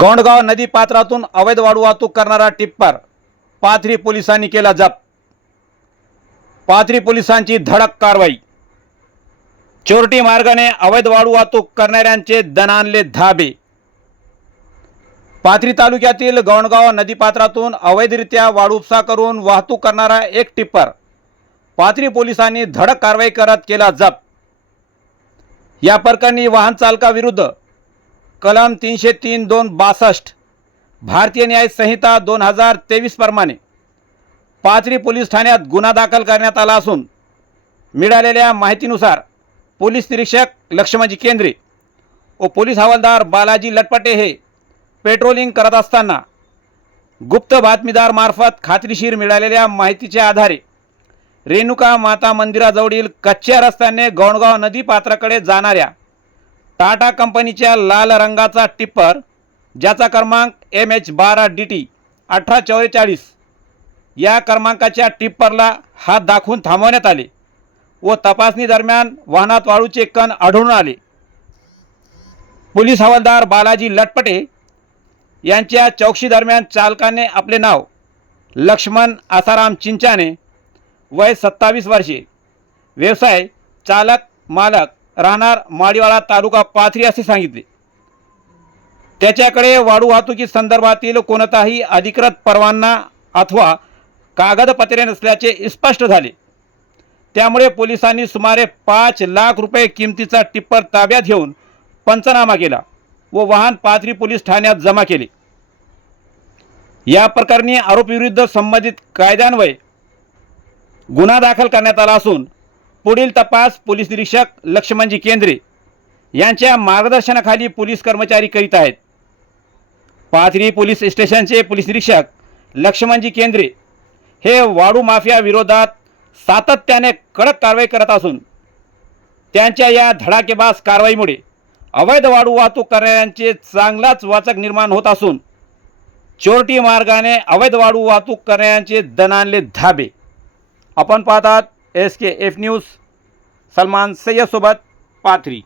गोंडगाव नदी पात्रातून अवैध वाळू वाहतूक करणारा टिप्पर पाथरी पोलिसांनी केला जप्त। पाथरी पोलिसांची धडक कारवाई। चोरटी मार्गाने अवैध वाळू वाहतूक करणाऱ्यांचे दणाणले धाबे। पाथरी तालुक्यातील गोंडगाव नदीपात्रातून अवैधरित्या वाळू उपसा करून वाहतूक करणारा एक टिप्पर पाथरी पोलिसांनी धडक कारवाई करत केला जप्त। या प्रकरणी वाहन चालकाविरुद्ध कलम 303(2)62 भारतीय न्याय संहिता 2023 प्रमाणे पाथरी पोलीस ठाण्यात गुन्हा दाखल करण्यात आला असून मिळालेल्या माहितीनुसार पोलीस निरीक्षक लक्ष्मणजी केंद्रे व पोलीस हवालदार बालाजी लटपटे हे पेट्रोलिंग करत असताना गुप्त बातमीदार मार्फत खात्रीशीर मिळालेल्या माहितीच्या आधारे रेणुका माता मंदिराजवळील कच्च्या रस्त्याने गोंडगाव नदी पात्राकडे जाणाऱ्या टाटा कंपनीच्या लाल रंगाचा टिप्पर ज्याचा क्रमांक MH12DT 1844 या क्रमांकाच्या टिप्परला हात दाखवून थांबवण्यात आले व तपासणी दरम्यान वाहनात वाळूचे कण आढळून आले। पोलीस हवालदार बालाजी लटपटे यांच्या चौकशी दरम्यान चालकाने आपले नाव लक्ष्मण आसाराम चिंचाने, वय 27 वर्षे, व्यवसाय चालक मालक, राहणार माळीवाडा तालुका पाथरी असे सांगितले। त्याच्याकडे वाळू वाहतुकी संदर्भातील कोणताही अधिकृत परवाना अथवा कागदपत्रे नसल्याचे स्पष्ट झाले। त्यामुळे पोलिसांनी सुमारे 5 लाख रुपये किमतीचा टिप्पर ताब्यात घेऊन पंचनामा केला व वाहन पाथरी पोलीस ठाण्यात जमा केले। या प्रकरणी आरोपीविरुद्ध संबंधित कायद्यान्वये गुन्हा दाखल करण्यात आला असून पुढील तपास पोलीस निरीक्षक लक्ष्मणजी केंद्रे यांच्या मार्गदर्शनाखाली पोलीस कर्मचारी करीत आहेत। पाथरी पोलीस स्टेशनचे पोलीस निरीक्षक लक्ष्मणजी केंद्रे हे वाळू माफिया विरोधात सातत्याने कडक कारवाई करत असून त्यांच्या या धडाकेबाज कारवाईमुळे अवैध वाळू वाहतूक करणाऱ्यांचे चांगलाच वाचक निर्माण होत असून चोरटी मार्गाने अवैध वाळू वाहतूक करणाऱ्यांचे दणाणले धाबे। आपण पाहतात SKF न्यूज। सलमान सय्यद सोबत पाथरी।